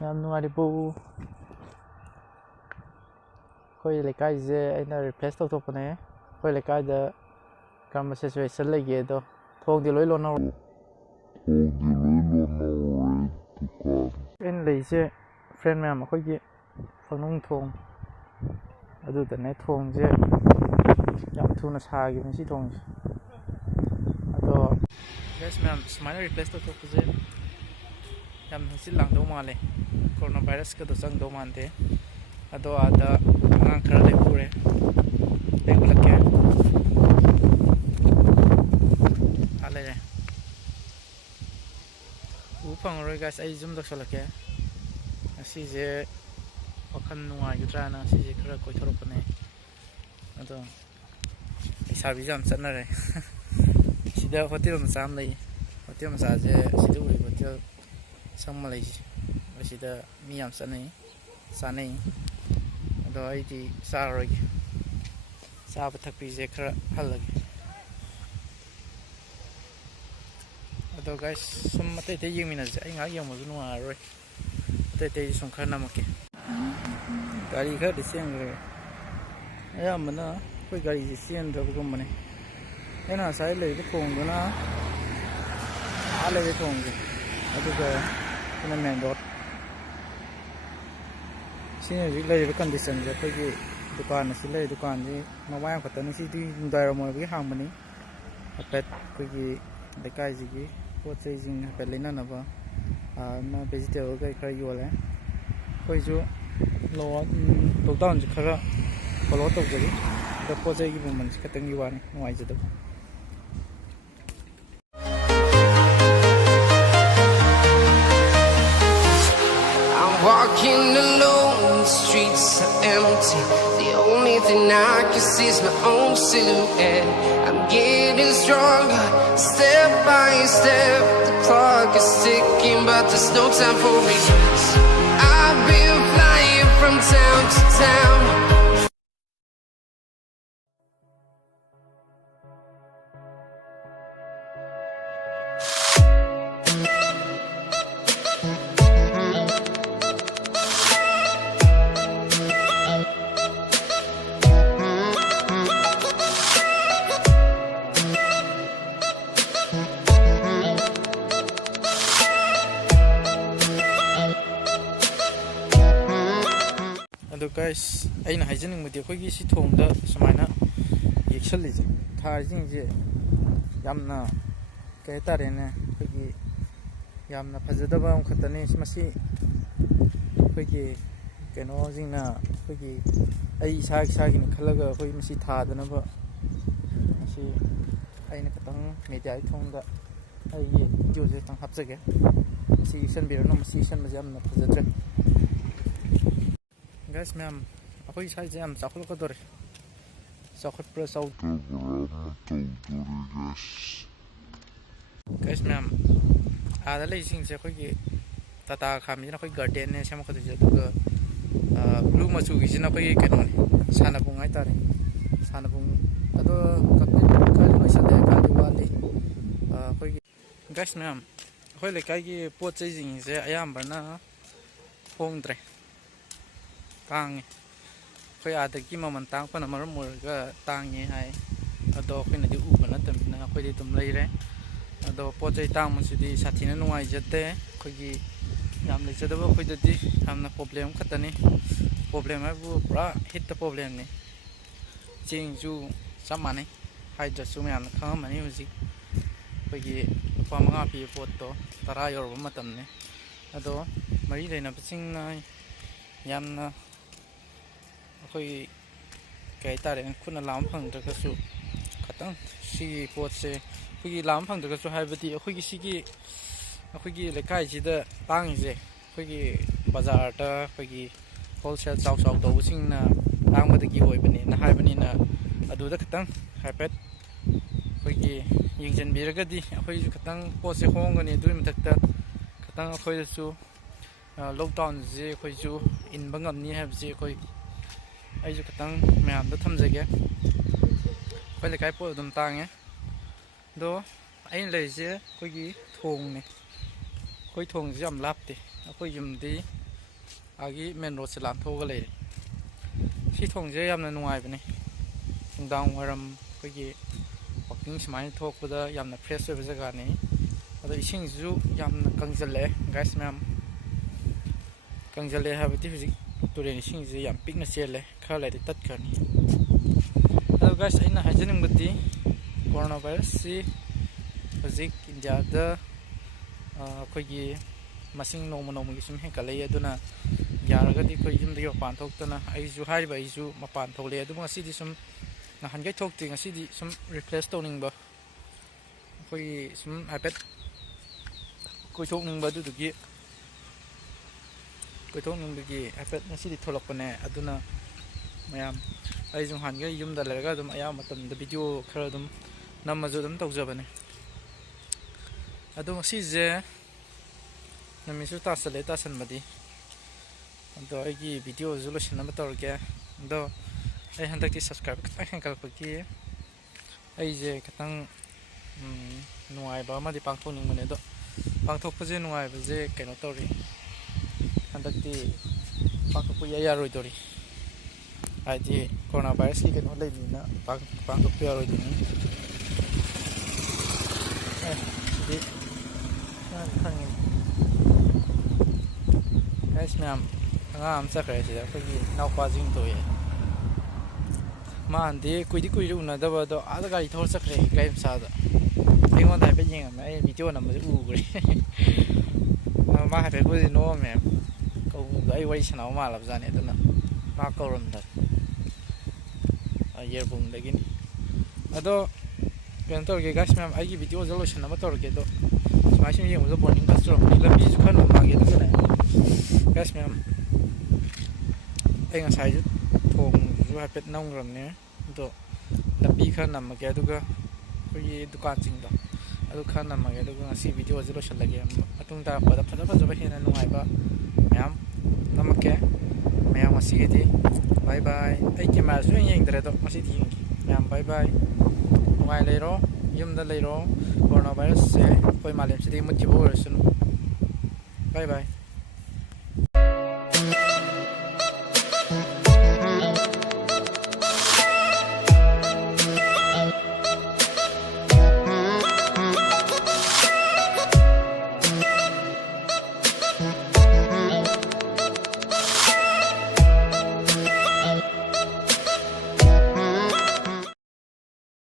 ꯌꯥꯝ ꯅꯨꯡꯉꯥꯏꯔꯤꯕꯣ ꯑꯩꯈꯣꯏ ꯂꯩꯀꯥꯏꯁꯦ ꯑꯩꯅ ꯔꯤꯄ꯭ꯂꯦꯁ ꯇꯧꯊꯣꯛꯄꯅꯦ ꯑꯩꯈꯣꯏ ꯂꯩꯀꯥꯏꯗ ꯀꯔꯝꯕ ꯁꯤꯆꯨꯋꯦꯁꯟ ꯂꯩꯒꯦ ꯑꯗꯣ ꯊꯣꯡꯗꯤ ꯂꯣꯏ ꯂꯣꯟꯅꯧꯔꯦ ꯑꯩꯅ ꯂꯩꯔꯤꯁꯦ ꯐ꯭ꯔꯦꯟ ꯃꯌꯥꯝ ꯑꯩꯈꯣꯏꯒꯤ ꯐꯪꯅꯨꯡ ꯊꯣꯡ ꯑꯗꯨꯗꯅꯦ ꯊꯣꯡꯁꯦ ꯌꯥꯝ ꯊꯨꯅ ꯁꯥꯈꯤꯕꯅꯦ ꯁꯤ ꯊꯣꯡꯁꯦ ꯑꯗꯣ ꯒꯦꯁ ꯃꯌꯥꯝ ꯁꯨꯃꯥꯏꯅ ꯔꯤꯄ꯭ꯂꯦꯁ ꯇꯧꯊꯣꯛꯄꯁꯦ ꯌꯥꯝ ꯍꯪꯆꯤꯠ ꯂꯥꯡꯗꯧ ꯃꯥꯜꯂꯦ ꯀꯣꯔꯣꯅꯥ ꯚꯥꯏꯔꯁꯀꯗꯣ ꯆꯪꯗꯧ ꯃꯥꯟꯗꯦ ꯑꯗꯣ ꯑꯥꯗ ꯑꯉꯥꯡ ꯈꯔ ꯂꯩꯍꯧꯔꯦ ꯑꯩ ꯎꯠꯂꯛꯀꯦ ꯂꯩꯔꯦ ꯎꯕ ꯐꯪꯉꯔꯣꯏ ꯒꯥꯏꯁ ꯑꯩ ꯖꯨꯝ ꯇꯧꯁꯜꯂꯛꯀꯦ ꯉꯁꯤꯁꯦ ꯋꯥꯈꯜ ꯅꯨꯡꯉꯥꯏꯒꯗ꯭ꯔꯥꯅ ꯉꯁꯤꯁꯦ ꯈꯔ ꯀꯣꯏꯊꯣꯔꯛꯄꯅꯦ ꯑꯗꯣ ꯂꯩꯁꯥꯕꯤꯁꯨ ꯌꯥꯝ ꯆꯠꯅꯔꯦ ꯁꯤꯗ ꯍꯣꯇꯦꯜ ꯃꯆꯥ ꯑꯃ ꯂꯩ ꯍꯣꯇꯦꯜ ꯃꯆꯥꯁꯦ ꯁꯤꯗ ꯎꯔꯤꯕ ꯍꯣꯇꯦꯜ ꯁꯪꯃ ꯂꯩꯁꯦ ꯃꯁꯤꯗ ꯃꯤ ꯌꯥꯝ ꯆꯥꯅꯩ ꯑꯗꯣ ꯑꯩꯗꯤ ꯆꯥꯔꯔꯣꯏꯒꯦ ꯆꯥꯕ ꯊꯛꯄꯤꯁꯦ ꯈꯔ ꯍꯜꯂꯒꯦ ꯑꯗꯣ ꯒꯥꯏꯁ ꯁꯨꯝ ꯑꯇꯩ ꯑꯇꯩ ꯌꯦꯡꯃꯤꯟꯅꯁꯦ ꯑꯩ ꯉꯥꯏꯍꯥꯛ ꯌꯦꯡꯕꯁꯨ ꯅꯨꯡꯉꯥꯏꯔꯔꯣꯏ ꯑꯇꯩ ꯑꯇꯩ ꯁꯨꯝ ꯈꯔ ꯅꯝꯃꯛꯀꯦ ꯒꯥꯔꯤ ꯈꯔꯗꯤ ꯆꯦꯟꯈ꯭ꯔꯦ ꯑꯌꯥꯝꯕꯅ ꯑꯩꯈꯣꯏ ꯒꯥꯔꯤꯁꯦ ꯆꯦꯟꯗ꯭ꯔꯕꯒꯨꯝꯕꯅꯦ ꯑꯩꯅ ꯉꯁꯥꯏ ꯂꯩꯔꯤꯕ ꯊꯣꯡꯗꯨꯅ ꯂꯩꯔꯤꯕ ꯊꯣꯡꯁꯦ ꯑꯗꯨꯒ ꯁꯤꯅ ꯃꯦꯟ ꯔꯣꯗ ꯁꯤꯅ ꯍꯧꯖꯤꯛ ꯂꯩꯔꯤꯕ ꯀꯟꯗꯤꯁꯟꯁꯦ ꯑꯩꯈꯣꯏꯒꯤ ꯗꯨꯀꯥꯟ ꯑꯁꯤ ꯂꯩ ꯗꯨꯀꯥꯟꯁꯤ ꯃꯃꯥ ꯌꯥꯝ ꯈꯛꯇꯅꯤ ꯁꯤꯗꯤ ꯅꯨꯡꯗꯥꯡꯋꯥꯏꯔꯝ ꯑꯣꯏꯕꯒꯤ ꯍꯥꯡꯕꯅꯤ ꯍꯥꯏꯐꯦꯠ ꯑꯩꯈꯣꯏꯒꯤ ꯂꯩꯀꯥꯏꯁꯤꯒꯤ ꯄꯣꯠ ꯆꯩꯁꯤꯡ ꯍꯥꯏꯐꯦꯠ ꯂꯩꯅꯅꯕ ꯚꯦꯖꯤꯇꯦꯕꯜ ꯀꯩ ꯈꯔ ꯌꯣꯜꯂꯦ ꯑꯩꯈꯣꯏꯁꯨ ꯂꯣꯛꯗꯥꯎꯟꯁꯦ ꯈꯔ ꯐꯣꯂꯣ ꯇꯧꯖꯔꯤ ꯑꯗ ꯄꯣꯠ ꯆꯩꯒꯤ ꯃꯃꯜꯁꯦ ꯈꯛꯇꯪꯒꯤ ꯋꯥꯅꯤ ꯅꯨꯡꯉꯥꯏꯖꯗꯕ Walking alone, the streets are empty. The only thing I can see is my own silhouette. I'm getting stronger, step by step. The clock is ticking, but there's no time for regrets. I've been flying from town to town. ꯑꯗꯣ ꯒꯥꯏꯁ ꯑꯩꯅ ꯍꯥꯏꯖꯅꯤꯡꯕꯗꯤ ꯑꯩꯈꯣꯏꯒꯤ ꯁꯤ ꯊꯣꯡꯗ ꯁꯨꯃꯥꯏꯅ ꯌꯦꯛꯁꯜꯂꯤꯁꯦ ꯊꯥꯔꯤꯁꯤꯡꯁꯦ ꯌꯥꯝꯅ ꯀꯩ ꯍꯥꯏꯇꯥꯔꯦꯅꯦ ꯑꯩꯈꯣꯏꯒꯤ ꯌꯥꯝꯅ ꯐꯖꯗꯕ ꯑꯃꯈꯛꯇꯅꯤ ꯃꯁꯤ ꯑꯩꯈꯣꯏꯒꯤ ꯀꯩꯅꯣꯁꯤꯡꯅ ꯑꯩꯈꯣꯏꯒꯤ ꯑꯩ ꯏꯁꯥꯒꯤꯅꯤ ꯈꯜꯂꯒ ꯑꯩꯈꯣꯏ ꯃꯁꯤ ꯊꯥꯗꯅꯕ ꯃꯁꯤ ꯑꯩꯅ ꯈꯤꯇꯪ ꯃꯦꯗꯤꯌꯥꯒꯤ ꯊꯣꯡꯗ ꯑꯩꯒꯤ ꯚꯤꯗꯤꯑꯣꯁꯦ ꯈꯤꯇꯪ ꯍꯥꯞꯆꯒꯦ ꯃꯁꯤ ꯌꯦꯛꯁꯟꯕꯤꯔꯅꯨ ꯃꯁꯤ ꯌꯦꯛꯁꯟꯕꯁꯦ ꯌꯥꯝꯅ ꯐꯖꯗ꯭ꯔꯦ ꯒꯥꯏꯁ ꯃꯌꯥꯝ ꯑꯩꯈꯣꯏ ꯁ꯭ꯋꯥꯏꯁꯦ ꯌꯥꯝ ꯆꯥꯎꯈꯠꯂꯛꯀꯗꯧꯔꯦ ꯆꯥꯎꯈꯠꯄ꯭ꯔꯥ ꯒꯥꯏꯁ ꯃꯌꯥꯝ ꯑꯥꯗ ꯂꯩꯔꯤꯁꯤꯡꯁꯦ ꯑꯩꯈꯣꯏꯒꯤ ꯇꯥꯇꯥ ꯈꯥꯝꯕꯤꯁꯤꯅ ꯑꯩꯈꯣꯏ ꯒꯥꯔꯗꯦꯟꯅꯦ ꯁꯦꯝꯃꯛꯀꯗꯣꯏꯁꯦ ꯑꯗꯨꯒ ꯕ꯭ꯂꯨ ꯃꯆꯨꯒꯤꯁꯤꯅ ꯑꯩꯈꯣꯏꯒꯤ ꯀꯩꯅꯣꯅꯤ ꯁꯥꯟꯅꯕꯨꯡ ꯍꯥꯏꯇꯥꯔꯦ ꯁꯥꯟꯅꯕꯨꯡ ꯑꯗꯣ ꯈꯔꯗꯤ ꯂꯣꯏꯁꯜꯂꯦ ꯈꯔꯗꯤ ꯋꯥꯠꯂꯤ ꯑꯩꯈꯣꯏꯒꯤ ꯒꯥꯏꯁ ꯃꯌꯥꯝ ꯑꯩꯈꯣꯏ ꯂꯩꯀꯥꯏꯒꯤ ꯄꯣꯠ ꯆꯩꯁꯤꯡꯁꯦ ꯑꯌꯥꯝꯕꯅ ꯍꯣꯡꯗ꯭ꯔꯦ ꯇꯥꯡꯉꯦ ꯑꯩꯈꯣꯏ ꯑꯥꯗꯒꯤ ꯃꯃꯜ ꯇꯥꯡꯉꯛꯄꯅ ꯃꯔꯝ ꯑꯣꯏꯔꯒ ꯇꯥꯡꯉꯦ ꯍꯥꯏ ꯑꯗꯣ ꯑꯩꯈꯣꯏꯅꯗꯤ ꯎꯕ ꯅꯠꯇꯕꯅꯤꯅ ꯑꯩꯈꯣꯏꯗꯤ ꯑꯗꯨꯝ ꯂꯩꯔꯦ ꯑꯗꯣ ꯄꯣꯠ ꯆꯩ ꯇꯥꯡꯕꯁꯤꯗꯤ ꯁꯥꯊꯤꯅ ꯅꯨꯡꯉꯥꯏꯖꯗꯦ ꯑꯩꯈꯣꯏꯒꯤ ꯌꯥꯝ ꯂꯩꯖꯗꯕ ꯑꯩꯈꯣꯏꯗꯗꯤ ꯌꯥꯝꯅ ꯄ꯭ꯔꯣꯕ꯭ꯂꯦꯝ ꯈꯛꯇꯅꯤ ꯄ꯭ꯔꯣꯕ꯭ꯂꯦꯝ ꯍꯥꯏꯕꯨ ꯄꯨꯔꯥ ꯍꯤꯠꯇ ꯄ꯭ꯔꯣꯕ꯭ꯂꯦꯝꯅꯤ ꯆꯦꯡꯁꯨ ꯆꯞ ꯃꯥꯟꯅꯩ ꯍꯥꯏꯗ꯭ꯔꯁꯨ ꯃꯌꯥꯝꯅ ꯈꯪꯉꯝꯃꯅꯤ ꯍꯧꯖꯤꯛ ꯑꯩꯈꯣꯏꯒꯤ ꯂꯨꯄꯥ 5 ꯄꯤꯕ ꯄꯣꯠꯇꯣ 10 ꯌꯧꯔꯕ ꯃꯇꯝꯅꯤ ꯑꯗꯣ ꯃꯔꯤ ꯂꯩꯅꯕꯁꯤꯡꯅ ꯌꯥꯝꯅ ꯑꯩꯈꯣꯏꯒꯤ ꯀꯩ ꯍꯥꯏꯇꯥꯔꯦ ꯈꯨꯠꯅ ꯂꯥꯝꯕ ꯐꯪꯗ꯭ꯔꯒꯁꯨ ꯈꯤꯇꯪ ꯁꯤꯒꯤ ꯄꯣꯠꯁꯦ ꯑꯩꯈꯣꯏꯒꯤ ꯂꯥꯝꯕ ꯐꯪꯗ꯭ꯔꯒꯁꯨ ꯍꯥꯏꯕꯗꯤ ꯑꯩꯈꯣꯏꯒꯤ ꯂꯩꯀꯥꯏꯁꯤꯗ ꯇꯥꯡꯉꯤꯁꯦ ꯑꯩꯈꯣꯏꯒꯤ ꯕꯖꯥꯔꯗ ꯑꯩꯈꯣꯏꯒꯤ ꯍꯣꯜꯁꯦꯜ ꯆꯥꯎ ꯇꯧꯕꯁꯤꯡꯅ ꯇꯥꯡꯕꯗꯒꯤ ꯑꯣꯏꯕꯅꯤꯅ ꯍꯥꯏꯕꯅꯤꯅ ꯑꯗꯨꯗꯈꯤꯇꯪ ꯍꯥꯏꯐꯦꯠ ꯑꯩꯈꯣꯏꯒꯤ ꯌꯦꯡꯁꯤꯟꯕꯤꯔꯒꯗꯤ ꯑꯩꯈꯣꯏꯁꯨꯈꯤꯇꯪ ꯄꯣꯠꯁꯦ ꯍꯣꯡꯒꯅꯤ ꯑꯗꯨꯒꯤ ꯃꯊꯛꯇ ꯈꯤꯇꯪ ꯑꯩꯈꯣꯏꯗꯁꯨ ꯂꯣꯛꯗꯥꯎꯟꯁꯦ ꯑꯩꯈꯣꯏꯁꯨ ꯏꯟꯕ ꯉꯝꯅꯤ ꯍꯥꯏꯕꯁꯤ ꯑꯩꯁꯨꯈꯤꯇꯪ ꯃꯌꯥꯝꯗ ꯊꯝꯖꯒꯦ ꯑꯩꯈꯣই ꯂꯩꯀꯥꯏ ꯄꯣꯠ ꯑꯗꯨꯝ ꯇꯥꯡꯉꯦ ꯑꯗꯣ ꯑꯩꯅ ꯂꯩꯔꯤꯁꯦ ꯑꯩꯈꯣꯏꯒꯤ ꯊꯣꯡꯅꯤ ꯑꯩꯈꯣꯏ ꯊꯣꯡꯁꯦ ꯌꯥꯝ ꯂꯥꯞꯇꯦ ꯑꯩꯈꯣꯏ ꯌꯨꯝꯗꯤ ꯑꯥꯒꯤ ꯃꯦꯟ ꯔꯣꯗꯁꯦ ꯂꯥꯟꯊꯣꯛꯑꯒ ꯂꯩꯔꯦ ꯁꯤ ꯊꯣꯡꯁꯦ ꯌꯥꯝꯅ ꯅꯨꯡꯉꯥꯏꯕꯅꯦ ꯅꯨꯡꯗꯥꯡ ꯋꯥꯏꯔꯝ ꯑꯩꯈꯣꯏꯒꯤ ꯋꯥꯛꯀꯤꯡ ꯁꯨꯃꯥꯏꯅ ꯊꯣꯛꯄꯗ ꯌꯥꯝꯅ ꯐ꯭ꯔꯦꯁ ꯑꯣꯏꯕ ꯖꯒꯥꯅꯤ ꯑꯗꯣ ꯏꯁꯤꯡꯁꯤꯁꯨ ꯌꯥꯝꯅ ꯀꯪꯁꯤꯜꯂꯛꯑꯦ ꯒꯥꯏꯁ ꯃꯌꯥꯝ ꯀꯪꯁꯤꯜꯂꯛꯑꯦ ꯍꯥꯏꯕꯗꯤ ꯍꯧꯖꯤꯛ ꯇꯨꯔꯦꯟ ꯏꯁꯤꯡꯁꯦ ꯌꯥꯝ ꯄꯤꯛꯅ ꯆꯦꯜꯂꯦ ꯈꯔ ꯂꯩꯔꯗꯤ ꯇꯠꯈ꯭ꯔꯅꯤ ꯑꯗꯣ ꯒꯥꯏꯁ ꯑꯩꯅ ꯍꯥꯏꯖꯅꯤꯡꯕꯗꯤ ꯀꯣꯔꯣꯅꯥ ꯚꯥꯏꯔꯁꯁꯤ ꯍꯧꯖꯤꯛ ꯏꯟꯗꯤꯌꯥꯗ ꯑꯩꯈꯣꯏꯒꯤ ꯃꯁꯤꯡ ꯅꯣꯡꯃ ꯅꯣꯡꯃꯒꯤ ꯁꯨꯝ ꯍꯦꯟꯒꯠꯂꯛꯏ ꯑꯗꯨꯅ ꯌꯥꯔꯒꯗꯤ ꯑꯩꯈꯣꯏ ꯌꯨꯝꯗꯒꯤ ꯃꯄꯥꯟ ꯊꯣꯛꯇꯅ ꯑꯩꯁꯨ ꯍꯥꯏꯔꯤꯕ ꯑꯩꯁꯨ ꯃꯄꯥꯟ ꯊꯣꯛꯂꯛꯑꯦ ꯑꯗꯨꯕꯨ ꯉꯁꯤꯗꯤ ꯁꯨꯝ ꯅꯍꯥꯟꯈꯩ ꯊꯣꯛꯇꯦ ꯉꯁꯤꯗꯤ ꯁꯨꯝ ꯔꯤꯐ꯭ꯔꯦꯁ ꯇꯧꯅꯤꯡꯕ ꯑꯩꯈꯣꯏꯒꯤ ꯁꯨꯝ ꯍꯥꯏꯐꯦꯠ ꯀꯣꯏꯊꯣꯛꯅꯤꯡꯕ ꯑꯗꯨꯗꯨꯒꯤ ꯍꯥꯏꯐꯦꯠ ꯉꯁꯤꯗꯤ ꯊꯣꯛꯂꯛꯄꯅꯦ ꯑꯗꯨꯅ ꯃꯌꯥꯝ ꯑꯩꯁꯨ ꯅꯍꯥꯟꯈꯩ ꯌꯨꯝꯗ ꯂꯩꯔꯒ ꯑꯗꯨꯝ ꯑꯌꯥꯝꯕ ꯃꯇꯝꯗ ꯚꯤꯗꯤꯑꯣ ꯈꯔ ꯑꯗꯨꯝ ꯅꯝꯃꯁꯨ ꯑꯗꯨꯝ ꯇꯧꯖꯕꯅꯦ ꯑꯗꯣ ꯉꯁꯤꯁꯦ ꯅꯨꯃꯤꯠꯁꯨ ꯇꯥꯁꯟꯕꯗꯤ ꯑꯗꯣ ꯑꯩꯒꯤ ꯚꯤꯗꯤꯑꯣꯁꯨ ꯂꯣꯏꯁꯤꯟꯅꯕ ꯇꯧꯔꯒꯦ ꯑꯗꯣ ꯑꯩ ꯍꯟꯗꯛꯇꯤ ꯁꯕꯁꯀ꯭ꯔꯥꯏꯕ ꯈꯤꯇꯪ ꯍꯦꯟꯒꯠꯂꯛꯄꯒꯤ ꯑꯩꯁꯦ ꯈꯤꯇꯪ ꯅꯨꯡꯉꯥꯏꯕ ꯑꯃꯗꯤ ꯄꯥꯡꯊꯣꯛꯅꯤꯡꯕꯅꯦ ꯑꯗꯣ ꯄꯥꯡꯊꯣꯛꯄꯁꯦ ꯅꯨꯡꯉꯥꯏꯕꯁꯦ ꯀꯩꯅꯣ ꯇꯧꯔꯤ ꯍꯟꯗꯛꯇꯤ ꯄꯥꯡꯊꯣꯛꯄ ꯌꯥꯔꯣꯏꯗꯣꯔꯤ ꯍꯥꯏꯗꯤ ꯀꯣꯔꯣꯅꯥ ꯚꯥꯏꯔꯁꯀꯤ ꯀꯩꯅꯣ ꯂꯩꯕꯅꯤꯅ ꯄꯥꯡꯊꯣꯛꯄ ꯌꯥꯔꯣꯏꯗꯣꯏꯅꯤ ꯁꯤꯗꯤ ꯈꯪꯉꯤ ꯒꯥꯏꯁ ꯃꯌꯥꯝ ꯑꯉꯥꯡ ꯑꯃ ꯆꯠꯈ꯭ꯔꯦ ꯁꯤꯗ ꯑꯩꯈꯣꯏꯒꯤ ꯏꯅꯥꯎꯄꯥꯁꯤꯡ ꯊꯣꯛꯑꯦ ꯃꯥꯅꯗꯤ ꯀꯨꯏꯔꯦ ꯎꯅꯗꯕ ꯑꯗꯣ ꯑꯥꯗ ꯒꯥꯔꯤ ꯊꯧꯔ ꯆꯠꯈ꯭ꯔꯦ ꯒꯥꯔꯤ ꯃꯆꯥꯗ ꯑꯩꯉꯣꯟꯗ ꯍꯥꯏꯐꯦꯠ ꯌꯦꯡꯉꯝꯃꯦ ꯑꯩ ꯚꯤꯗꯤꯑꯣ ꯅꯝꯕꯁꯦ ꯎꯈ꯭ꯔꯦ ꯃꯥ ꯍꯥꯏꯐꯦꯠꯄꯨꯗꯤ ꯅꯣꯛꯑꯝꯃꯦ ꯀꯧꯕꯗꯣ ꯑꯩ ꯋꯥꯔꯤ ꯁꯥꯟꯅꯕ ꯃꯥꯜꯂꯕꯖꯥꯠꯅꯤ ꯑꯗꯨꯅ ꯃꯥ ꯀꯧꯔꯝꯗꯔꯦ ꯌꯦꯔꯕꯨꯡꯗꯒꯤꯅꯤ ꯑꯗꯣ ꯀꯩꯅꯣ ꯇꯧꯔꯒꯦ ꯒꯥꯏꯁ ꯃꯌꯥꯝ ꯑꯩꯒꯤ ꯚꯤꯗꯤꯑꯣꯁꯦ ꯂꯣꯏꯁꯤꯟꯅꯕ ꯇꯧꯔꯒꯦ ꯑꯗꯣ ꯁꯨꯃꯥꯏꯅ ꯁꯨꯝ ꯌꯦꯡꯕꯗ ꯕꯣꯔꯗꯤꯡ ꯕꯁ ꯇꯧꯔꯝꯕꯅꯤ ꯂꯝꯕꯤꯁꯨ ꯈꯔ ꯅꯨꯡꯉꯥꯏꯒꯦ ꯑꯗꯨꯒꯅꯦ ꯒꯥꯏꯁ ꯃꯌꯥꯝ ꯑꯩ ꯉꯁꯥꯏꯁꯨ ꯊꯣꯡꯁꯨ ꯍꯥꯏꯐꯦꯠ ꯅꯝꯈ꯭ꯔꯕꯅꯦ ꯑꯗꯣ ꯂꯝꯕꯤ ꯈꯔ ꯅꯝꯃꯒꯦ ꯑꯗꯨꯒ ꯑꯩꯈꯣꯏꯒꯤ ꯗꯨꯀꯥꯟꯁꯤꯡꯗꯣ ꯑꯗꯨ ꯈꯔ ꯅꯝꯃꯒꯦ ꯑꯗꯨꯒ ꯉꯁꯤ ꯚꯤꯗꯤꯑꯣꯁꯦ ꯂꯣꯏꯁꯤꯜꯂꯒꯦ ꯃꯇꯨꯡ ꯇꯥꯔꯛꯄꯗ ꯐꯖꯕ ꯍꯦꯟꯅ ꯅꯨꯡꯉꯥꯏꯕ ꯃꯌꯥꯝ ꯅꯝꯃꯛꯀꯦ ꯃꯌꯥꯝ ꯉꯁꯤꯒꯤꯗꯤ ꯕꯥꯏ ꯕꯥꯏ ꯑꯩ ꯀꯦꯃꯦꯔꯥꯁꯨ ꯌꯦꯡꯗ꯭ꯔꯦ ꯑꯗꯣ ꯉꯁꯤꯗꯤ ꯌꯦꯡꯒꯦ ꯃꯌꯥꯝ ꯕꯥꯏ ꯕꯥꯏ ꯅꯨꯡꯉꯥꯏ ꯂꯩꯔꯣ ꯌꯨꯝꯗ ꯂꯩꯔꯣ ꯀꯣꯔꯣꯅꯥ ꯚꯥꯏꯔꯁꯁꯦ ꯑꯩꯈꯣꯏ ꯃꯥꯂꯦꯝꯁꯤꯗꯒꯤ ꯃꯨꯠꯈꯤꯕ ꯑꯣꯏꯔꯁꯅꯨ ꯕꯥꯏ ꯕꯥꯏ